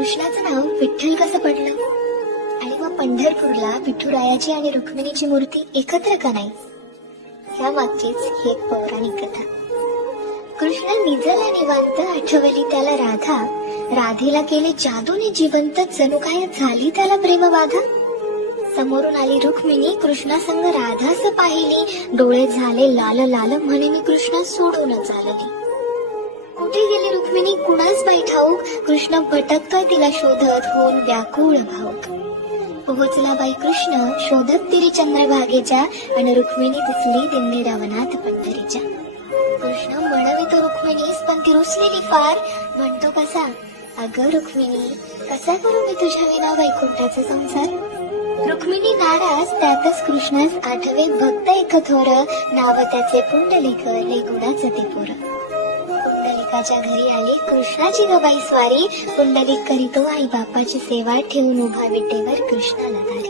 कृष्णाचं नाव विठ्ठल कसं पडलं आणि मग पंढरपूरला विठुरायाची आणि रुक्मिणीची मूर्ती एकत्र का नाही? ह्या मागचीच ही एक पौराणिक कथा. कृष्ण निजला निवांत, आठवली त्याला राधा. राधेला केले जादूने जिवंत, जणू काय झाली त्याला प्रेमबाधा. समोरून आली रुक्मिणी, कृष्णासंग राधास पाहिली. डोळे झाले लाल लाल, म्हणे मी कृष्णा सोडून चालली. कुठे गेली रुक्मिणी कुणास बाई ठाऊक, कृष्ण भटकतोय तिला शोधत, होऊन व्याकुळ भाऊक. पोहोचला बाई कृष्ण शोधत तिरी चंद्रभागेच्या, आणि रुक्मिणी दिसली दिंडी रावणात पंढरीच्या. कृष्ण म्हणवितो रुक्मिणीस, पण ती रुसलेली फार. म्हणतो कसा, अगं रुक्मिणी कसा करू मी तुझ्या विना वैकुंठाचा संसार. रुक्मिणी नाराज, त्यातच कृष्णास आठवे भक्त एक थोर, नाव त्याचे पुंडलिक, लय गुणाचं ते पोर. पुंडलिकाच्या घरी आली कृष्णाची गबाई स्वारी, पुंडलिक करीतो आई बापाची सेवा, ठेवून उभा विटेवर कृष्णाला दारी.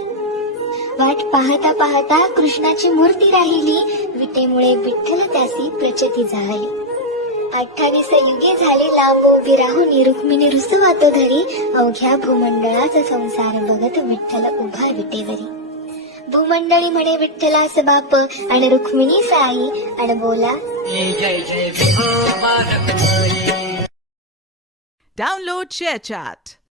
वाट पाहता पाहता कृष्णाची मूर्ती राहिली, विटेमुळे विठ्ठल त्यासी प्रचिती झाली. 28 युगे झाली लांब उभी राहुनी, रुक्मिणी रुसवात धरी, अवघ्या भूमंडळाचा संसार बघत विठ्ठल उभा विटेवरी. भूमंडळी म्हणे विठ्ठलास बाप, आणि रुक्मिणी साई, आणि बोला जय जय विठो भारत माई. Download ShareChat.